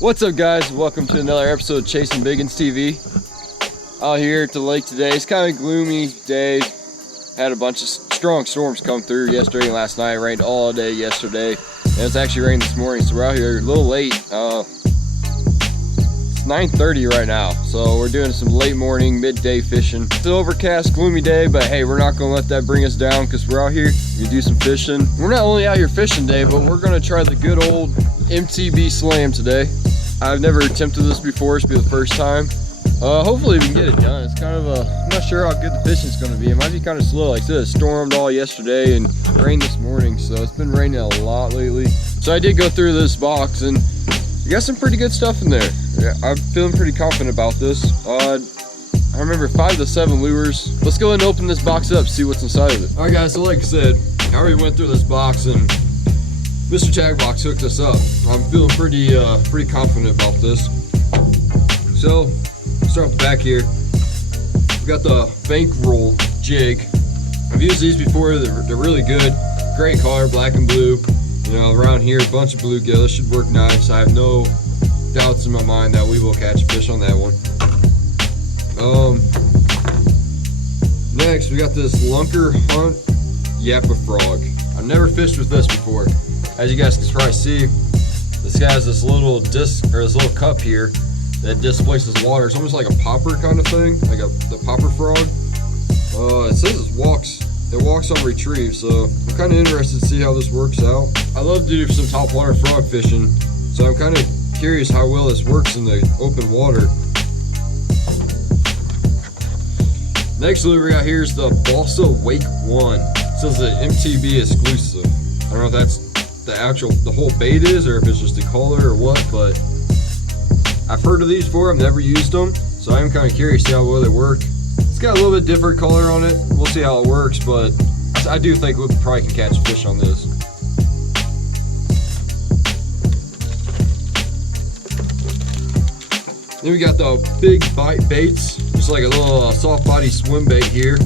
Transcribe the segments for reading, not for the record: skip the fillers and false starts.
What's up, guys? Welcome to another episode of Chasing Biggins TV. Out here at the lake today. It's kind of a gloomy day. Had a bunch of strong storms come through yesterday and last night. Rained all day yesterday, and it's actually raining this morning, so we're out here a little late. It's 9:30 right now, so we're doing some late morning, midday fishing. It's an overcast, gloomy day, but hey, we're not gonna let that bring us down because we're out here to do some fishing. We're not only out here fishing today, but we're gonna try the good old MTB SLAM today. I've never attempted this before. It's be the first time. Hopefully we can get it done. It's kind of I'm not sure how good the fishing's going to be. It might be kind of slow. Like I said, it stormed all yesterday and rained this morning, so it's been raining a lot lately. So I did go through this box and we got some pretty good stuff in there. Yeah, I'm feeling pretty confident about this. I remember 5 to 7 lures. Let's go ahead and open this box up, see what's inside of it. All right, guys, so like I said, I already went through this box and Mr. Tag Box hooked us up. I'm feeling pretty confident about this. So, start with the back here. We got the bankroll jig. I've used these before. They're really good. Great color, black and blue. You know, around here, a bunch of bluegill. This should work nice. I have no doubts in my mind that we will catch a fish on that one. Next, we got this Lunker Hunt Yappa Frog. I've never fished with this before. As you guys can probably see, this guy has this little disc, or this little cup here that displaces water. It's almost like a popper kind of thing, like the popper frog. It says it walks on retrieve, so I'm kind of interested to see how this works out. I love to do some topwater frog fishing, so I'm kind of curious how well this works in the open water. Next lure we got here is the Balsa Wake 1. It says the MTB exclusive. I don't know if that's the whole bait is, or if it's just a color or what, but I've heard of these before. I've never used them, so I'm kind of curious to see how well they work. It's got a little bit different color on it. We'll see how it works, but I do think we probably can catch a fish on this. Then we got the Big Bite baits. It's like a little soft body swim bait here.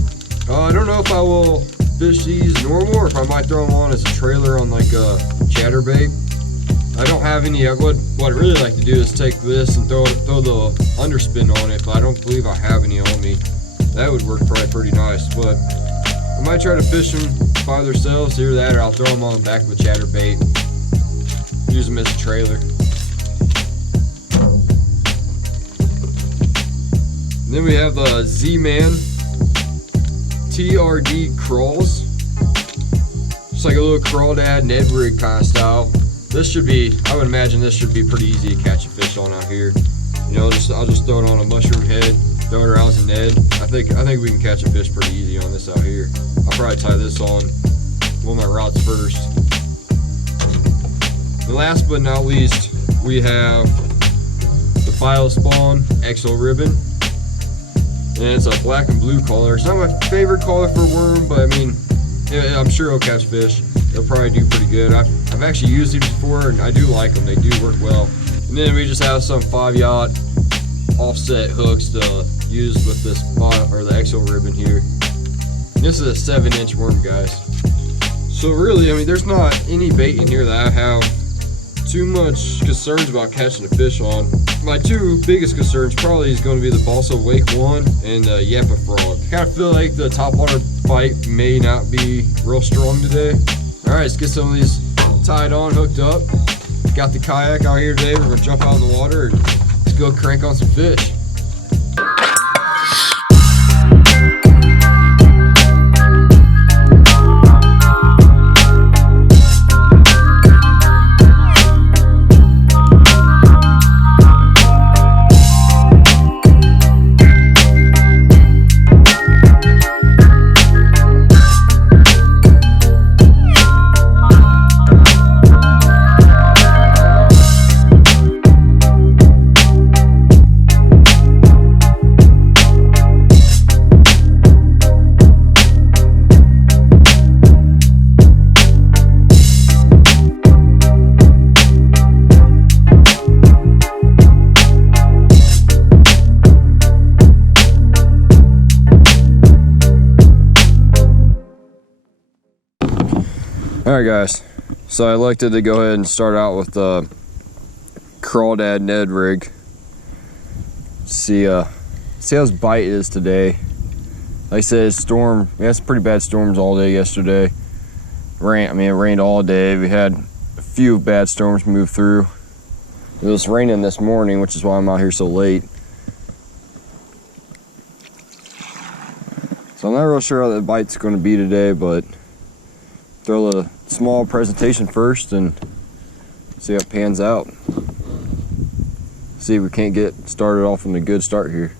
I don't know if I will fish these normal or if I might throw them on as a trailer on like a chatterbait. I don't have any. What I'd really like to do is take this and throw the underspin on it, but I don't believe I have any on me. That would work probably pretty nice, but I might try to fish them by themselves, either that or I'll throw them on the back of a chatterbait, use them as a trailer. And then we have the Z-Man TRD crawls. Just like a little crawdad Ned rig kind of style. This should be, I would imagine this should be pretty easy to catch a fish on out here. You know, I'll just throw it on a mushroom head, throw it around as a Ned. I think we can catch a fish pretty easy on this out here. I'll probably tie this on one of my rods first. And last but not least, we have the File Spawn XO ribbon. And it's a black and blue color. It's not my favorite color for worm, but I mean, yeah, I'm sure it'll catch fish. They'll probably do pretty good. I've actually used these before, and I do like them. They do work well. And then we just have some 5-aught offset hooks to use with this or the XO ribbon here. And this is a 7-inch worm, guys. So really, I mean, there's not any bait in here that I have too much concerns about catching a fish on. My 2 biggest concerns probably is going to be the Balsa Wake 1 and the Yappa Frog. I kind of feel like the topwater bite may not be real strong today. Alright, let's get some of these tied on, hooked up. Got the kayak out here today. We're going to jump out in the water and let's go crank on some fish. Alright guys, so I elected to go ahead and start out with the crawdad Ned rig. See how his bite is today. Like I said, storm. We had some pretty bad storms all day yesterday. It rained all day. We had a few bad storms move through. It was raining this morning, which is why I'm out here so late. So I'm not real sure how the bite's going to be today, but throw a small presentation first and see how it pans out. See if we can't get started off on a good start here.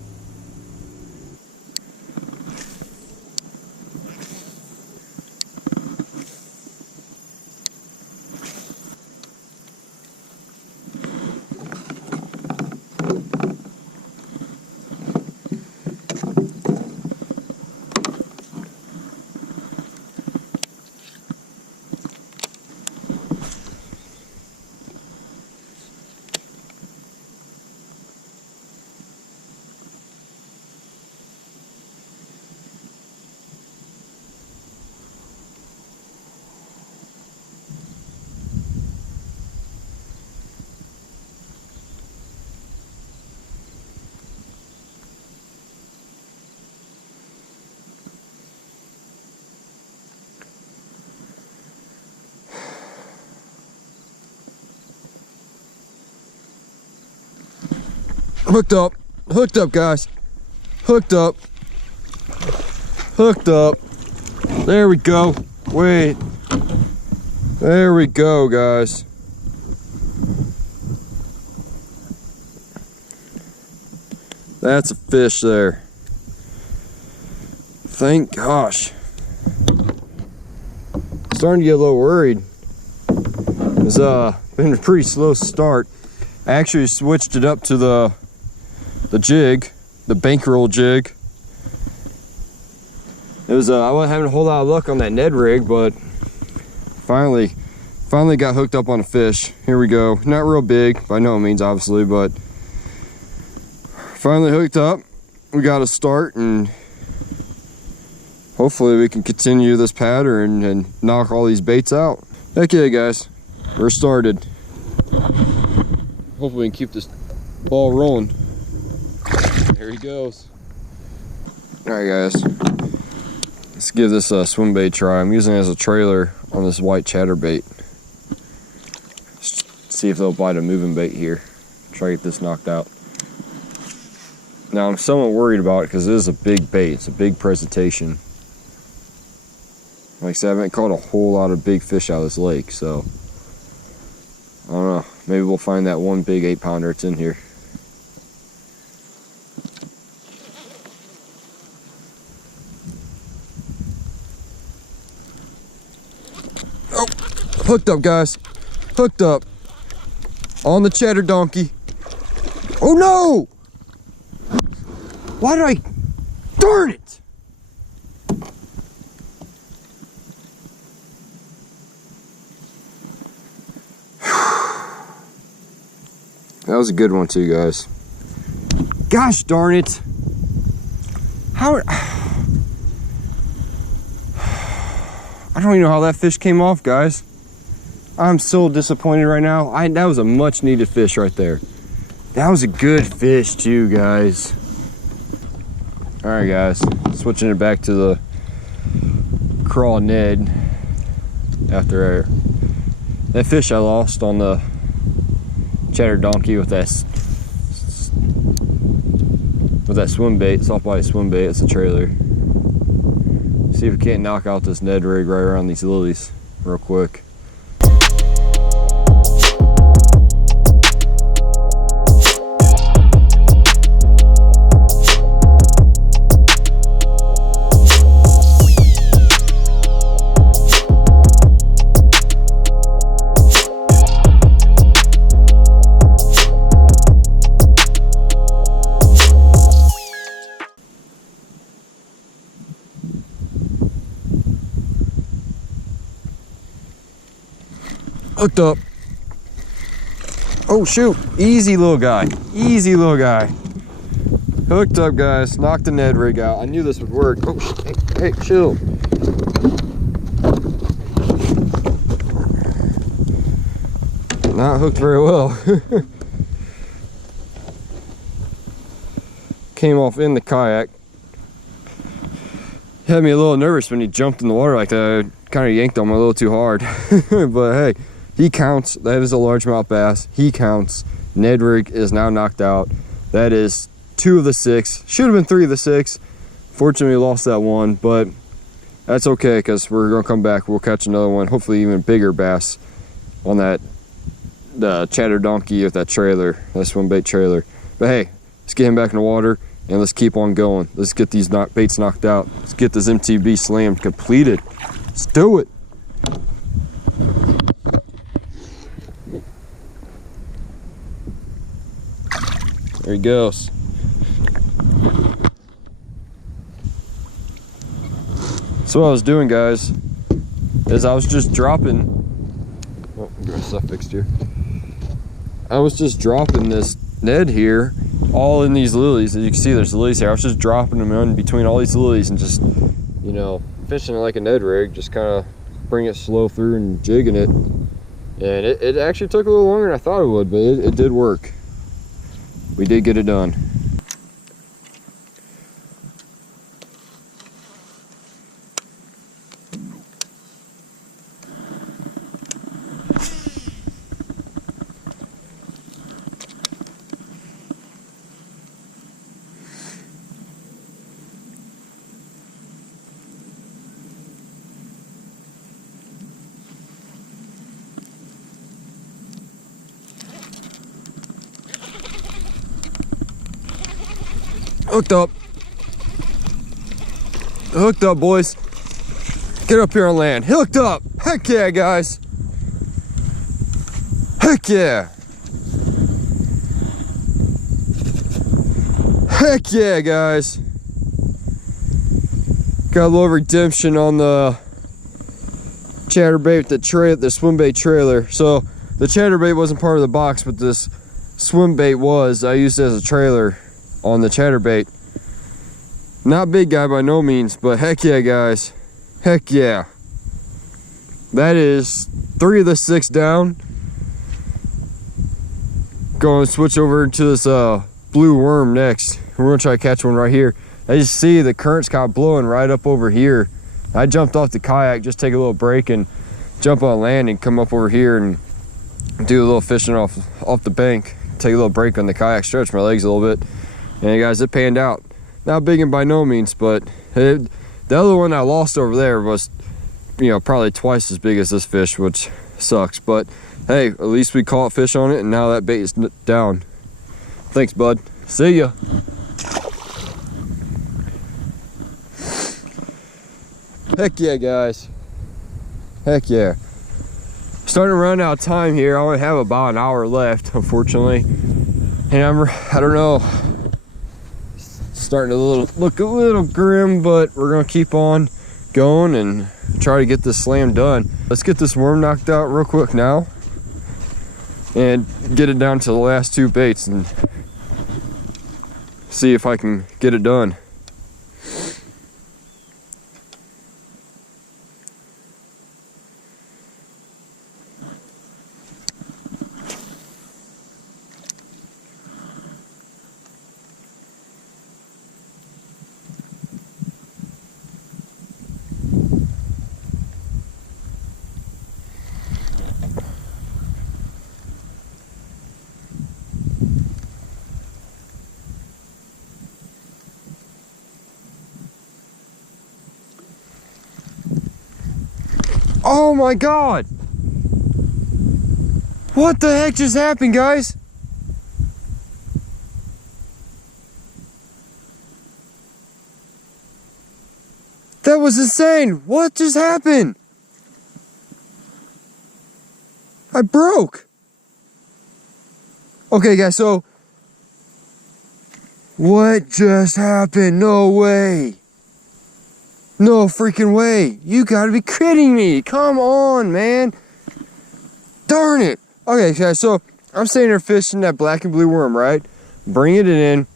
Hooked up guys, hooked up. There we go. Wait, there we go guys. That's a fish there. Thank gosh. Starting to get a little worried. It's been a pretty slow start. I actually switched it up to the jig, the bankroll jig. It was I wasn't having a whole lot of luck on that Ned rig, but finally got hooked up on a fish. Here we go. Not real big by no means, obviously, but finally hooked up. We got a start, and hopefully we can continue this pattern and knock all these baits out. Okay guys, we're started. Hopefully we can keep this ball rolling. There he goes. All right guys, let's give this a swim bait try. I'm using it as a trailer on this white chatterbait. See if they'll bite a moving bait here. Try to get this knocked out. Now I'm somewhat worried about it because it is a big bait. It's a big presentation. Like I said, I haven't caught a whole lot of big fish out of this lake, so I don't know. Maybe we'll find that one big 8-pounder that's in here. Oh, hooked up guys, hooked up on the cheddar donkey. Oh no! Why did I, darn it! That was a good one too, guys. Gosh darn it! How? I don't even know how that fish came off, guys. I'm so disappointed right now. That was a much needed fish right there. That was a good fish too, guys. All right, guys. Switching it back to the craw Ned after that fish I lost on the cheddar donkey with that swim bait, soft bite swim bait. It's a trailer. See if we can't knock out this Ned rig right around these lilies real quick. Hooked up. Oh shoot, easy little guy, easy little guy. Hooked up guys, knocked the Ned rig out. I knew this would work. Oh, hey, chill. Not hooked very well. came off in the kayak. Had me a little nervous when he jumped in the water like that. I kind of yanked him a little too hard. But hey, he counts. That is a largemouth bass. He counts. Ned rig is now knocked out. That is 2 of the 6. Should have been 3 of the 6. Fortunately, we lost that one, but that's okay because we're gonna come back. We'll catch another one, hopefully even bigger bass on that chatter donkey with that trailer, that swim bait trailer. But hey, let's get him back in the water and let's keep on going. Let's get these baits knocked out. Let's get this MTB SLAM completed. Let's do it. There he goes. So what I was doing, guys, is I was just dropping, oh, get my stuff fixed here. I was just dropping this Ned here, all in these lilies. As you can see, there's lilies here. I was just dropping them in between all these lilies and just, you know, fishing like a Ned rig, just kind of bring it slow through and jigging it. And it actually took a little longer than I thought it would, but it did work. We did get it done. Hooked up. Hooked up, boys. Get up here on land. Hooked up. Heck yeah, guys. Heck yeah. Heck yeah, guys. Got a little redemption on the chatterbait with the swim bait trailer. So the chatterbait wasn't part of the box, but this swim bait was. I used it as a trailer on the chatterbait. Not big guy by no means, but heck yeah, guys. Heck yeah. That is 3 of the 6 down. Going to switch over to this blue worm next. We're gonna try to catch one right here. As you see, the current's kind of blowing right up over here. I jumped off the kayak, just take a little break and jump on land and come up over here and do a little fishing off the bank. Take a little break on the kayak, stretch my legs a little bit. And guys, it panned out. Not big and by no means, but the other one I lost over there was, you know, probably twice as big as this fish, which sucks. But hey, at least we caught fish on it, and now that bait is down. Thanks, bud. See ya. Heck yeah, guys. Heck yeah. Starting to run out of time here. I only have about an hour left, unfortunately. And I don't know, starting to look a little grim, but we're gonna keep on going and try to get this slam done. Let's get this worm knocked out real quick now and get it down to the last 2 baits and see if I can get it done. Oh my God! What the heck just happened, guys? That was insane! What just happened? I broke! Okay, guys, so what just happened? No way! No freaking way. You gotta be kidding me. Come on, man. Darn it. Okay, guys, so I'm sitting there fishing that black and blue worm, right? Bringing it in.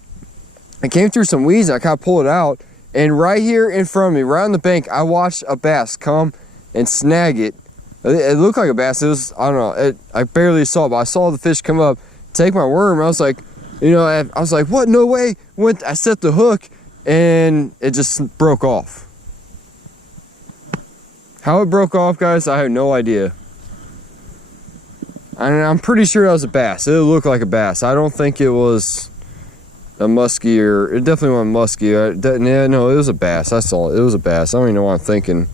I came through some weeds. I kind of pulled it out. And right here in front of me, right on the bank, I watched a bass come and snag it. It looked like a bass. It was, I don't know. I barely saw it, but I saw the fish come up, take my worm. I was like, You know, I was like, what? No way. I set the hook and it just broke off. How it broke off, guys, I have no idea. I'm pretty sure that was a bass. It looked like a bass. I don't think it was a muskie, or it definitely wasn't muskie. Yeah, no, it was a bass. I saw it. It was a bass. I don't even know what I'm thinking.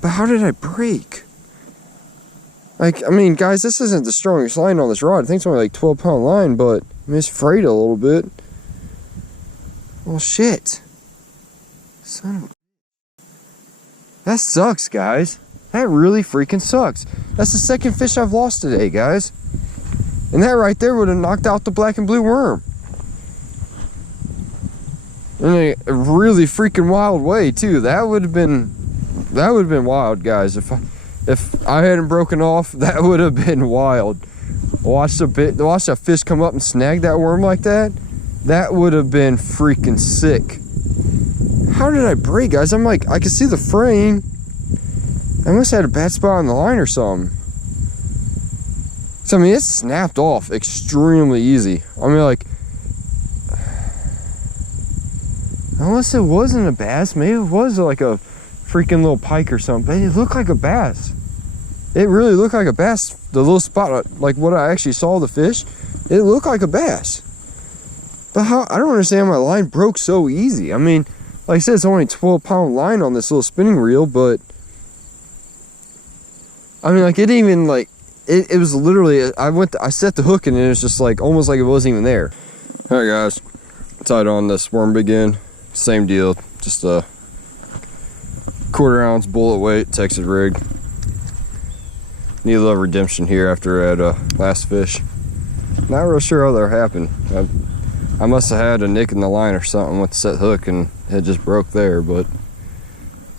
But how did I break? Like, I mean, guys, this isn't the strongest line on this rod. I think it's only like 12-pound line, but I mean, it's frayed a little bit. Well, shit. Son of a... That sucks, guys. That really freaking sucks. That's the second fish I've lost today, guys. And that right there would have knocked out the black and blue worm. In a really freaking wild way, too. That would have been wild, guys. If I hadn't broken off, that would have been wild. Watch a fish come up and snag that worm like that. That would have been freaking sick. How did I break, guys? I'm like, I could see the fraying. I must have had a bad spot on the line or something. So, I mean, it snapped off extremely easy. I mean, like, unless it wasn't a bass, maybe it was like a freaking little pike or something, but it looked like a bass. It really looked like a bass. The little spot, like what I actually saw the fish, it looked like a bass. But how, I don't understand my line broke so easy. I mean, like I said, it's only a 12-pound line on this little spinning reel, but I mean, like, it even, like, it was literally, I set the hook and it was just like, almost like it wasn't even there. All right, guys, tied on this worm begin. Same deal, just a 1/4 ounce bullet weight Texas rig. Need a little redemption here after that last fish. Not real sure how that happened. I must have had a nick in the line or something with the set hook and it just broke there, but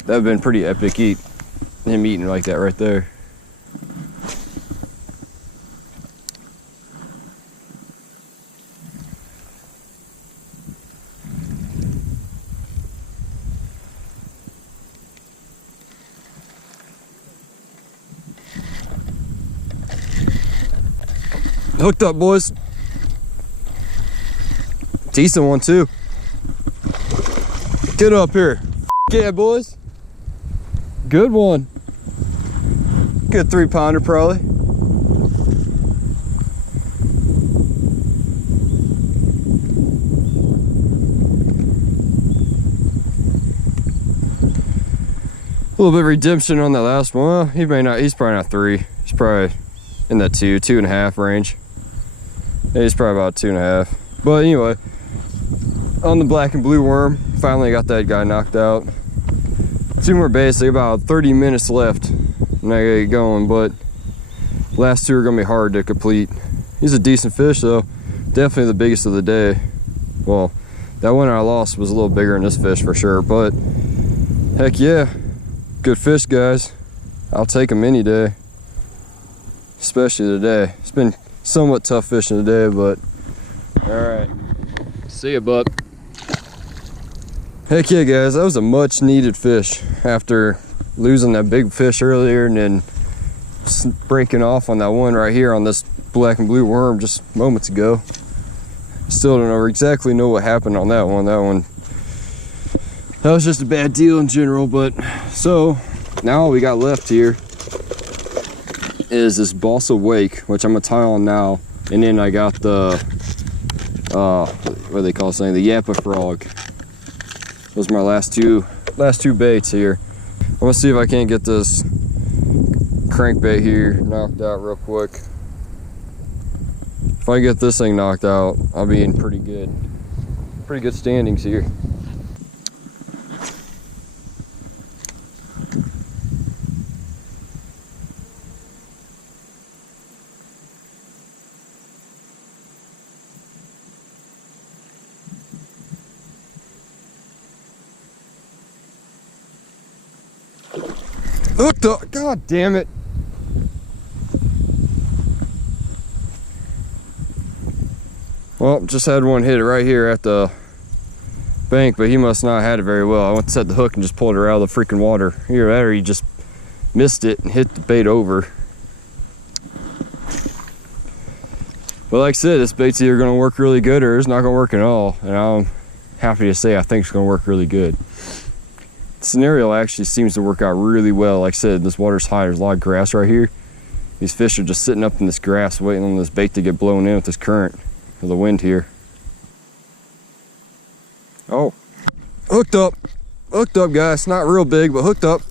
that would have been pretty epic him eating like that right there. Hooked up, boys. Decent one too. Get up here. Yeah, boys. Good one. Good 3-pounder probably. A little bit of redemption on that last one. Well, he may not, he's probably not 3. He's probably in that 2.5 range. Yeah, he's probably about 2.5. But anyway, on the black and blue worm, finally got that guy knocked out. 2 more baits, like about 30 minutes left and I gotta get going, but last 2 are gonna be hard to complete. He's a decent fish though, definitely the biggest of the day. Well, that one I lost was a little bigger than this fish for sure, but heck yeah, good fish, guys. I'll take them any day, especially today. It's been somewhat tough fishing today, but all right. See ya, bud. Heck yeah, guys, that was a much needed fish after losing that big fish earlier and then breaking off on that one right here on this black and blue worm just moments ago. Still don't exactly know what happened on that one. That was just a bad deal in general, but so now all we got left here is this balsa wake, which I'm gonna tie on now, and then I got the what do they call something, the yappa frog. Those are my last two baits here. I'm gonna see if I can't get this crankbait here knocked out real quick. If I get this thing knocked out, I'll be in pretty good standings here. Hooked up, god damn it. Well, just had one hit it right here at the bank, but he must not have had it very well. I went to set the hook and just pulled her out of the freaking water. Here, or he just missed it and hit the bait over. But like I said, this bait's either gonna work really good or it's not gonna work at all. And I'm happy to say I think it's gonna work really good. The scenario actually seems to work out really well. Like I said, this water's high, there's a lot of grass right here. These fish are just sitting up in this grass waiting on this bait to get blown in with this current of the wind here. Oh, hooked up guys. Not real big, but hooked up.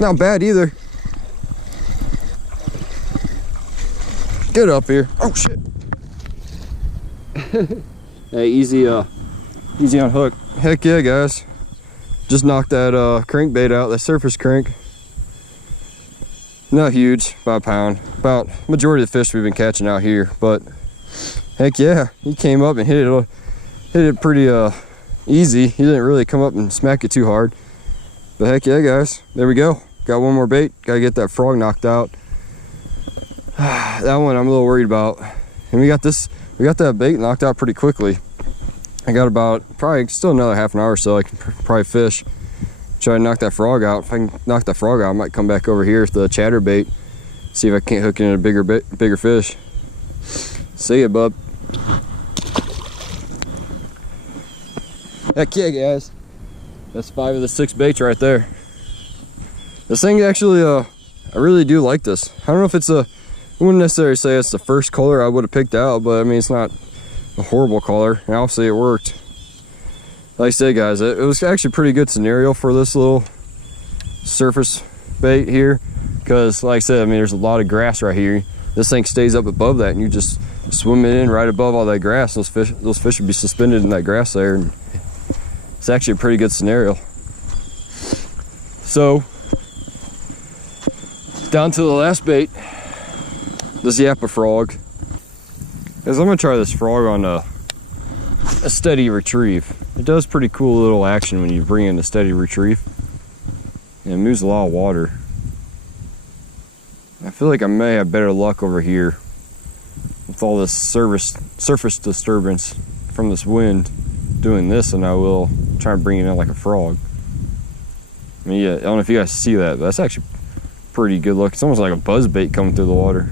Not bad either. Get up here. Oh shit. Hey, easy on hook. Heck yeah, guys. Just knocked that crankbait out, that surface crank. Not huge, about a pound. About majority of the fish we've been catching out here, but heck yeah, he came up and hit it pretty easy. He didn't really come up and smack it too hard. But heck yeah, guys, there we go. Got one more bait. Gotta get that frog knocked out. That one I'm a little worried about. And we got that bait knocked out pretty quickly. I got about probably still another half an hour or so I can probably fish. Try to knock that frog out. If I can knock that frog out, I might come back over here with the chatterbait. See if I can't hook in a bigger fish. See ya, bub. Heck yeah, guys. That's 5 of the 6 baits right there. This thing actually, I really do like this. I don't know if it's I wouldn't necessarily say it's the first color I would have picked out, but I mean, it's not a horrible color, and obviously it worked. Like I said, guys, it was actually a pretty good scenario for this little surface bait here, because like I said, I mean, there's a lot of grass right here. This thing stays up above that, and you just swim it in right above all that grass. Those fish would be suspended in that grass there, and it's actually a pretty good scenario. So down to the last bait, this Yappa frog. Guys, I'm gonna try this frog on a steady retrieve. It does pretty cool little action when you bring in the steady retrieve. And it moves a lot of water. I feel like I may have better luck over here with all this surface disturbance from this wind doing this than I will trying to bring it in like a frog. I mean, yeah, I don't know if you guys see that, but that's actually pretty good look. It's almost like a buzz bait coming through the water.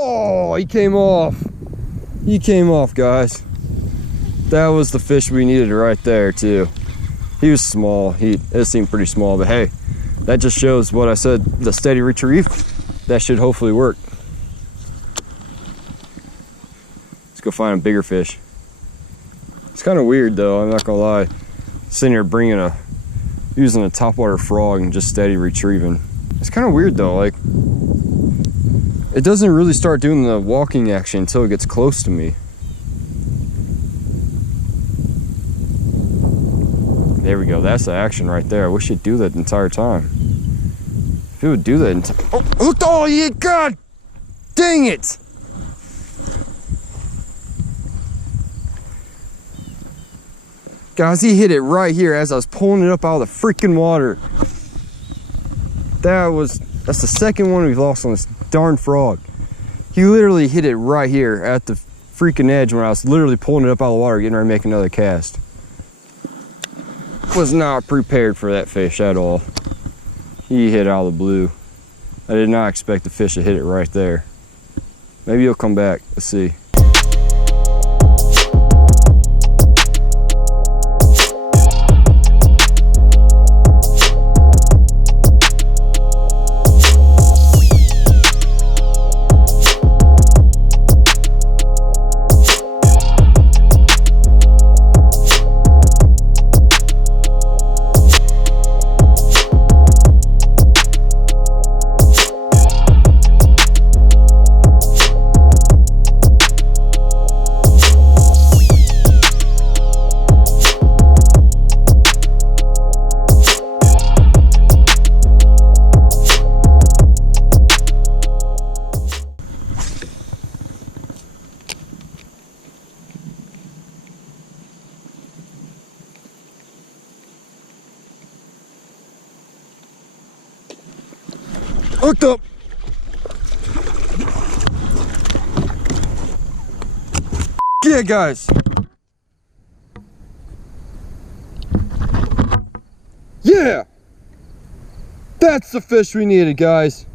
Oh, he came off. He came off, guys. That was the fish we needed right there, too. He was small. It seemed pretty small, but hey, that just shows what I said, the steady retrieve. That should hopefully work. Let's go find a bigger fish. It's kind of weird, though, I'm not gonna lie. Sitting here using a topwater frog and just steady retrieving. It's kind of weird, though, like, it doesn't really start doing the walking action until it gets close to me. There we go, that's the action right there. I wish it'd do that the entire time. If it would do that oh, hooked! Oh, yeah, God dang it! Guys, he hit it right here as I was pulling it up out of the freaking water. That's the second one we've lost on this darn frog. He literally hit it right here at the freaking edge when I was literally pulling it up out of the water, getting ready to make another cast. Was not prepared for that fish at all. He hit out of the blue. I did not expect the fish to hit it right there. Maybe he'll come back. Let's see. Hooked up. Yeah, Yeah, guys. Yeah! That's the fish we needed, guys.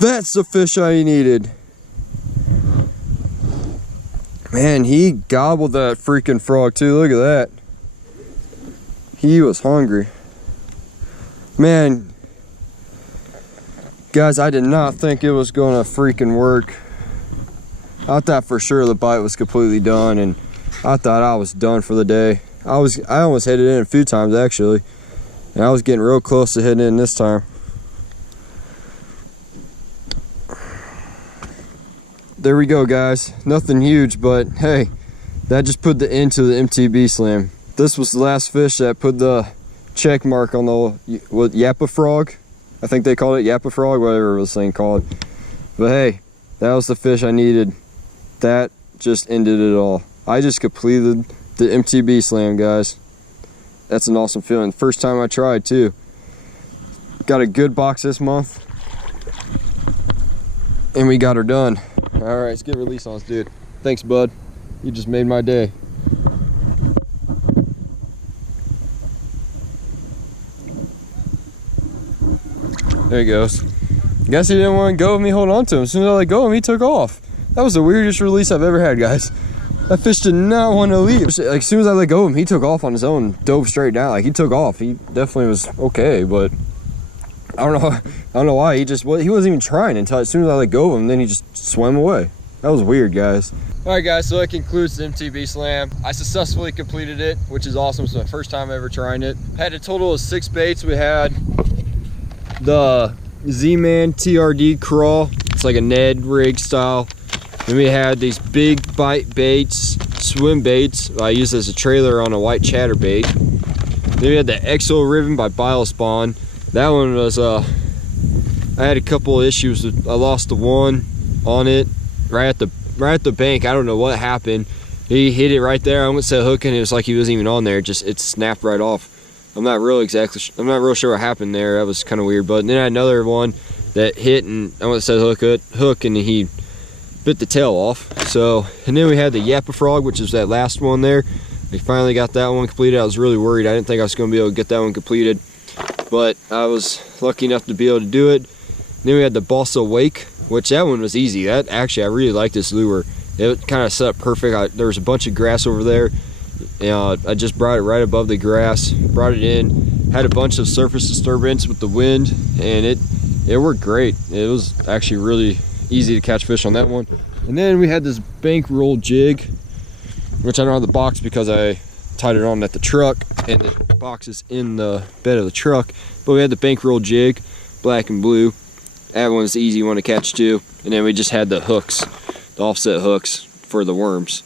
That's the fish I needed. Man, he gobbled that freaking frog too. Look at that. He was hungry. Man, guys, I did not think it was gonna freaking work. I thought for sure the bite was completely done, and I thought I was done for the day. I almost hit it in a few times actually, and I was getting real close to hitting it in this time. There we go, guys. Nothing huge, but hey, that just put the end to the MTB Slam. This was the last fish that put the check mark on the Yappa frog. I think they called it Yappa frog, whatever it was thing called. But hey, that was the fish I needed. That just ended it all. I just completed the MTB Slam, guys. That's an awesome feeling. First time I tried too. Got a good box this month, and we got her done. All right, let's get release on this dude. Thanks, bud. You just made my day. There he goes. Guess he didn't want to go with me holding on to him. As soon as I let go of him, he took off. That was the weirdest release I've ever had, guys. That fish did not want to leave. Like, as soon as I let go of him, he took off on his own, dove straight down. Like, he took off. He definitely was okay, but I don't know why. He wasn't even trying until as soon as I let go of him, then he just swam away. That was weird, guys. All right, guys, so that concludes the MTB Slam. I successfully completed it, which is awesome. It's my first time ever trying it. Had a total of 6 baits. We had the Z-Man TRD crawl. It's like a Ned rig style. Then we had these big bite baits, swim baits. I used as a trailer on a white chatterbait. Then we had the Exo Ribbon by Biospawn. That one was, I had a couple of issues. I lost the one on it right at the bank. I don't know what happened. He hit it right there. I went to set hooking. It was like he wasn't even on there. It snapped right off. I'm not real sure what happened there. That was kind of weird. But then I had another one that hit, and I went to set hook, and he bit the tail off. So, and then we had the Yappa frog, which is that last one there. We finally got that one completed. I was really worried. I didn't think I was going to be able to get that one completed, but I was lucky enough to be able to do it. Then we had the Balsa Wake, which that one was easy. That actually, I really like this lure. It kind of set up perfect. There was a bunch of grass over there. I just brought it right above the grass, brought it in, had a bunch of surface disturbance with the wind, and it worked great. It was actually really easy to catch fish on that one. And then we had this bankroll jig, which I don't have the box because I tied it on at the truck, and the box is in the bed of the truck. But we had the bankroll jig, black and blue. That one's the easy one to catch too. And then we just had the hooks, the offset hooks for the worms.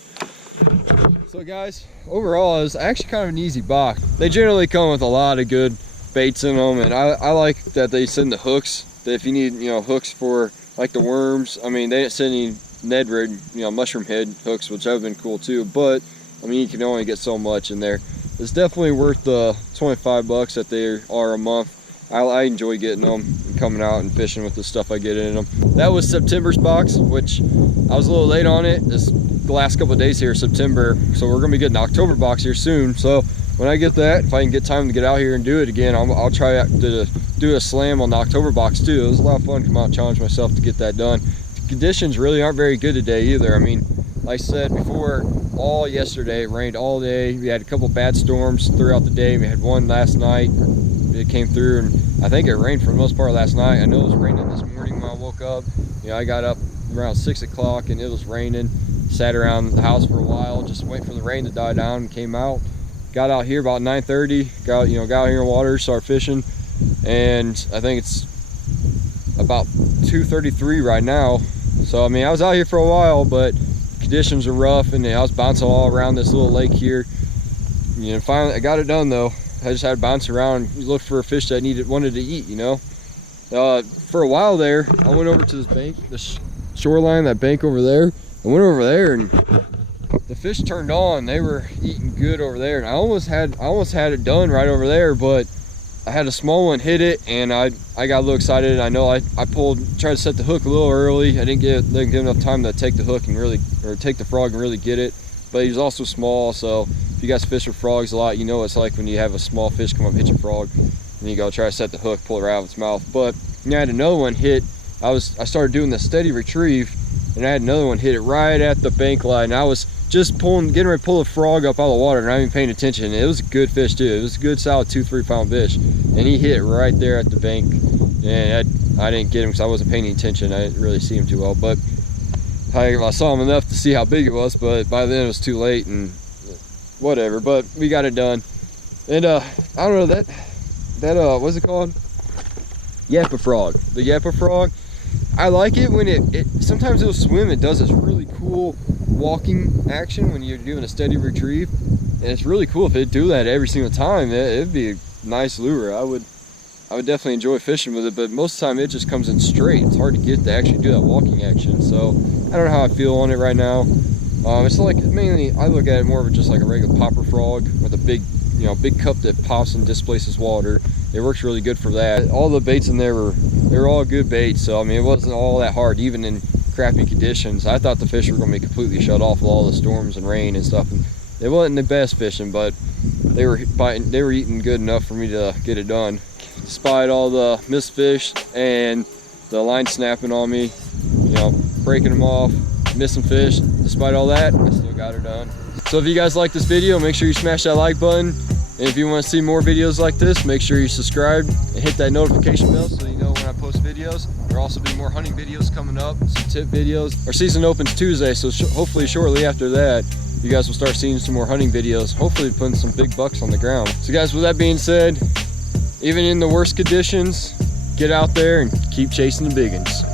So guys, overall it was actually kind of an easy box. They generally come with a lot of good baits in them, and I like that they send the hooks. That if you need, hooks for like the worms, I mean, they didn't send any Ned rig, mushroom head hooks, which have been cool too, but I mean, you can only get so much in there. It's definitely worth the 25 bucks that they are a month. I enjoy getting them and coming out and fishing with the stuff I get in them. That was September's box, which I was a little late on it. The last couple of days here, September, so we're gonna be getting October box here soon. So when I get that, if I can get time to get out here and do it again, I'll try to do a slam on the October box too. It was a lot of fun to come out and challenge myself to get that done. The conditions really aren't very good today either. I mean, like I said before, all yesterday it rained all day. We had a couple bad storms throughout the day. We had one last night. It came through, and I think it rained for the most part last night. I know it was raining this morning when I woke up. I got up around 6 o'clock and it was raining. Sat around the house for a while, just waiting for the rain to die down, and came out. Got out here about 9:30. Got out here in the water, started fishing, and I think it's about 2:33 right now. So I mean, I was out here for a while, but conditions are rough, and I was bouncing all around this little lake here. Finally I got it done though. I just had to bounce around, look for a fish that wanted to eat. For a while there, I went over to this bank, the shoreline, that bank over there. I went over there and the fish turned on. They were eating good over there, and I almost had it done right over there, but I had a small one hit it, and I got a little excited. I know I tried to set the hook a little early. I didn't get enough time to take the hook and really, or take the frog and really get it. But he was also small, so if you guys fish with frogs a lot, you know what it's like when you have a small fish come up hit your frog, and you go try to set the hook, pull it right out of its mouth. But I had another one hit. I started doing the steady retrieve, and I had another one hit it right at the bank line. I was just getting ready to pull a frog up out of the water, and not even paying attention. And it was a good fish too. It was a good solid 2-3 pound fish, and he hit right there at the bank. And I didn't get him because I wasn't paying attention. I didn't really see him too well, but I saw him enough to see how big it was. But by then it was too late, and whatever. But we got it done. And I don't know, that what's it called? Yappa frog. The Yappa frog. I like it when it sometimes it'll swim. It does this really cool walking action when you're doing a steady retrieve, and it's really cool. If it do that every single time, it'd be a nice lure. I would definitely enjoy fishing with it, but most of the time it just comes in straight. It's hard to get to actually do that walking action. So I don't know how I feel on it right now. It's like, mainly I look at it more of just like a regular popper frog with a big, big cup that pops and displaces water. It works really good for that. All the baits in there they're all good baits, so I mean, it wasn't all that hard, even in crappy conditions. I thought the fish were going to be completely shut off with all the storms and rain and stuff, and it wasn't the best fishing, but they were eating good enough for me to get it done. Despite all the missed fish and the line snapping on me, breaking them off, missing fish, despite all that, I still got her done. So if you guys like this video, make sure you smash that like button. And if you want to see more videos like this, make sure you subscribe and hit that notification bell so you know when I post videos. There'll also be more hunting videos coming up, some tip videos. Our season opens Tuesday, so hopefully shortly after that, you guys will start seeing some more hunting videos, hopefully putting some big bucks on the ground. So guys, with that being said, even in the worst conditions, get out there and keep chasing the big ones.